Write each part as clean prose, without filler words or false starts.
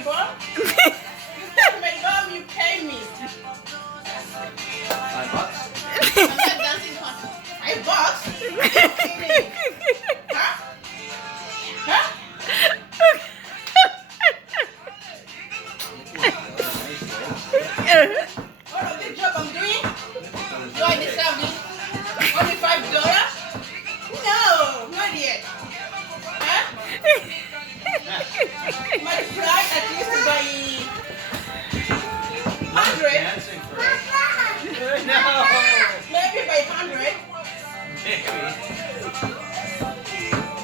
my bum? You touch my bum, you pay me. $5? I'm not dancing for $5. Huh? Huh? All of the job I'm doing, do I deserve it? Only $5? No, not yet. Huh? Multiply at least by 100. Dancing for it. No. Maybe by 100. Maybe.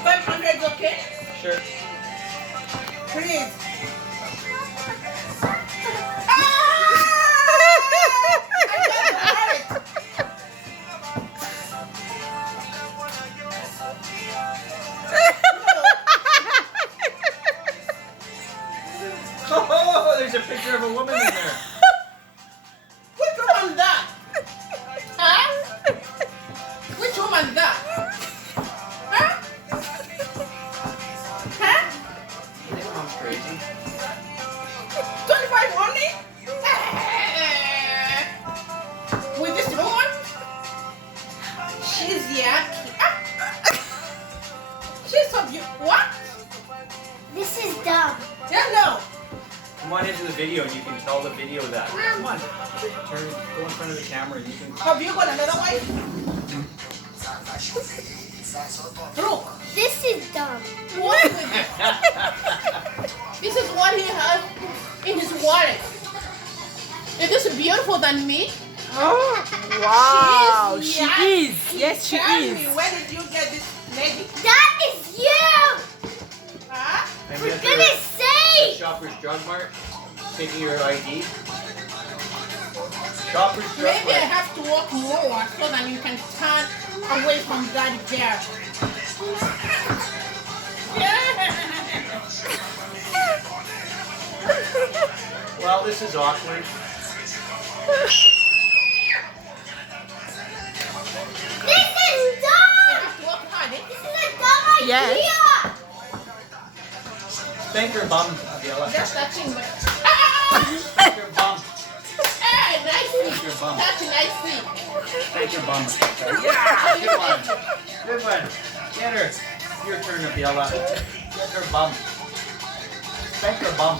500 is okay? Sure. Please. Oh, there's a picture of a woman in there. Which woman that? Huh? Which woman that? Huh? Huh? This mom's crazy. 25 only? With this woman? She's yucky. She's so beautiful. What? This is dumb. Yeah, no. Come on into the video and you can tell the video that. Come on. Turn, go in front of the camera and you can. Have you got another wife? Look. This is dumb. What with it? This is what he has in his wallet. Is this beautiful than me? Oh, wow. She She is is. Yes, she Tell is. me, where did you get this lady? That is you! Huh? Maybe For at goodness the sake! Shoppers Drug Mart, taking your ID. Shoppers Drug Maybe I Mart. have to walk more so that you can turn away from that girl. Well, this is awkward. This is I dumb! have to walk hard, eh? This is a dumb idea! Yes. Spank your bum, Abiola. Just touching my... Ah! Spank your bum. Hey, nicely. Spank your bum. That's nicely. Spank your bum. Yeah, good one. Good one. Get her. Your turn, Abiola. Get her bum. Spank her bum.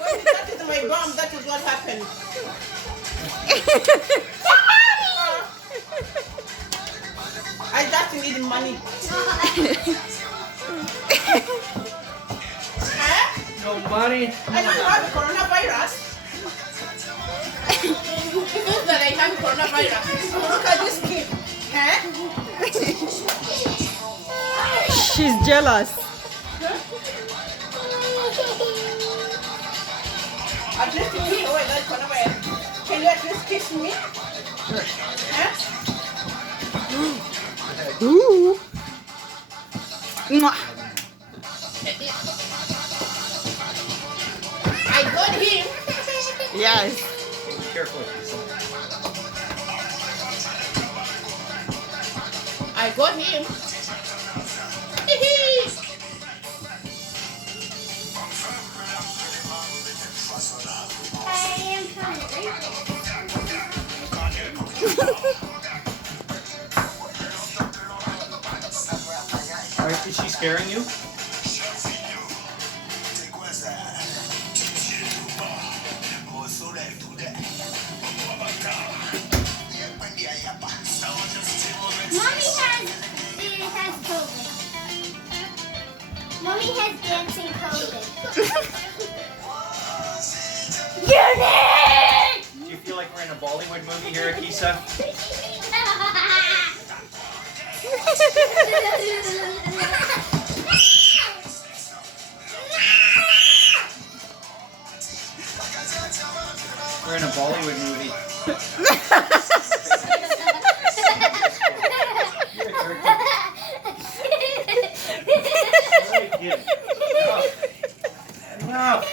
When that is my bum, that is what happened. I just need money. Huh? No money. I don't have coronavirus. It means that I have coronavirus. Look at this kid. Huh? She's jealous. At least kiss away that coronavirus. Can you at least kiss me? Huh? Ooh. Mwah. I got him. Yes. Be careful. I got him. I am hungry. Alright, is she scaring you? Mommy has dancing COVID. Do you feel like we're in a Bollywood movie here, Akisa? We're in a Bollywood movie. You're a turkey. Very good. Enough. Enough.